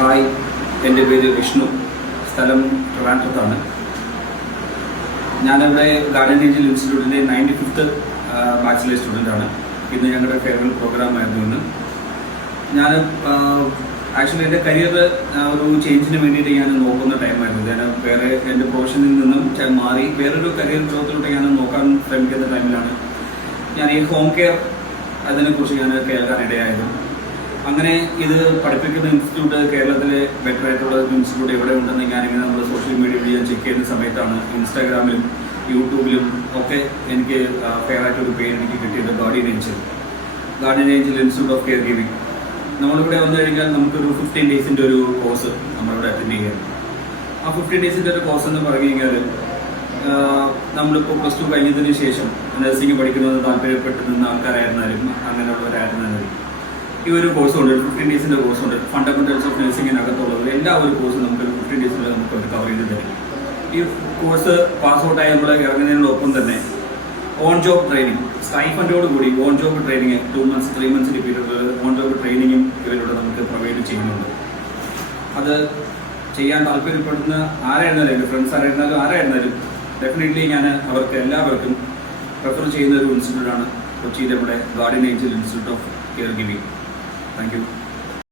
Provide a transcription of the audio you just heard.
Hi, എൻ്റെ പേര് വിഷ്ണു. സ്ഥലം ട്രിവാൻഡ്രത്താണ്. ഞാനിവിടെ ഗാർഡിയൻ ഏഞ്ചൽ ഇൻസ്റ്റിറ്റ്യൂട്ടിൻ്റെ 95th ബാച്ചിലർ സ്റ്റുഡൻ്റാണ്. ഇന്ന് ഞങ്ങളുടെ ഫെയർവെൽ പ്രോഗ്രാമായിരുന്നു. ഇന്ന് ഞാൻ ആക്ച്വലി എൻ്റെ കരിയർ ഒരു ചേഞ്ചിന് വേണ്ടിയിട്ട് ഞാൻ നോക്കുന്ന ടൈമായിരുന്നു. ഞാൻ വേറെ എൻ്റെ പ്രൊഫഷനിൽ നിന്നും മാറി വേറൊരു കരിയർ ഗ്രോത്തിലോട്ട് ഞാൻ നോക്കാൻ ശ്രമിക്കുന്ന ടൈമിലാണ് ഞാൻ ഈ ഹോം കെയർ അതിനെക്കുറിച്ച് ഞാൻ കേൾക്കാനിടയായത്. അങ്ങനെ ഇത് പഠിപ്പിക്കുന്ന ഇൻസ്റ്റിറ്റ്യൂട്ട് കേരളത്തിലെ ബെറ്റർ ആയിട്ടുള്ള ഇൻസ്റ്റിറ്റ്യൂട്ട് എവിടെ ഉണ്ടെന്ന് ഞാനിങ്ങനെ നമ്മുടെ സോഷ്യൽ മീഡിയ വഴി ഞാൻ ചെക്ക് ചെയ്യുന്ന സമയത്താണ് ഇൻസ്റ്റാഗ്രാമിലും യൂട്യൂബിലും ഒക്കെ എനിക്ക് ഫെയർ ആയിട്ടൊരു പേര് എനിക്ക് കിട്ടിയത് guardian Angel institute of care giving. നമ്മളിവിടെ വന്നു കഴിഞ്ഞാൽ നമുക്കൊരു 15 ഡേയ്സിൻ്റെ ഒരു കോഴ്സ് നമ്മളിവിടെ അറ്റൻഡ് ചെയ്യാം. ആ 15 ഡേയ്സിൻ്റെ ഒരു കോഴ്സ് എന്ന് പറഞ്ഞു കഴിഞ്ഞാൽ നമ്മളിപ്പോൾ +2 കഴിഞ്ഞതിന് ശേഷം നഴ്സിംഗ് പഠിക്കുന്നത് താല്പര്യപ്പെട്ട് നിന്ന ആൾക്കാരായിരുന്നാലും അങ്ങനെയുള്ളവരായിരുന്നാലും ഈ ഒരു കോഴ്സുണ്ട്, 15 ഡേയ്സിൻ്റെ കോഴ്സുണ്ട്. ഫണ്ടമെന്റൽസ് ഓഫ് നഴ്സിംഗിനകത്തുള്ളത് എല്ലാ ഒരു കോഴ്സും നമുക്കൊരു 15 ഡേയ്സിൽ നമുക്ക് ഒരു കവർ ചെയ്ത് തരും. ഈ കോഴ്സ് പാസ് ഔട്ടായി നമ്മൾ ഇറങ്ങുന്നതിനോടൊപ്പം തന്നെ ഓൺ ജോബ് ട്രെയിനിങ് സ്റ്റൈഫൻഡോട് കൂടി on job training 2 months 3 months period on job ട്രെയിനിങ്ങും ഇവരിലൂടെ നമുക്ക് പ്രൊവൈഡ് ചെയ്യുന്നുണ്ട്. അത് ചെയ്യാൻ താല്പര്യപ്പെടുന്ന ആരായിരുന്നാലും എൻ്റെ ഫ്രണ്ട്സ് ആരായിരുന്നാലും ഡെഫിനറ്റ്ലി ഞാൻ അവർക്ക് എല്ലാവർക്കും പ്രിഫർ ചെയ്യുന്ന ഒരു ഇൻസ്റ്റിറ്റ്യൂട്ടാണ് കൊച്ചിയിലെ നമ്മുടെ guardian Angel institute of care giving. Thank you.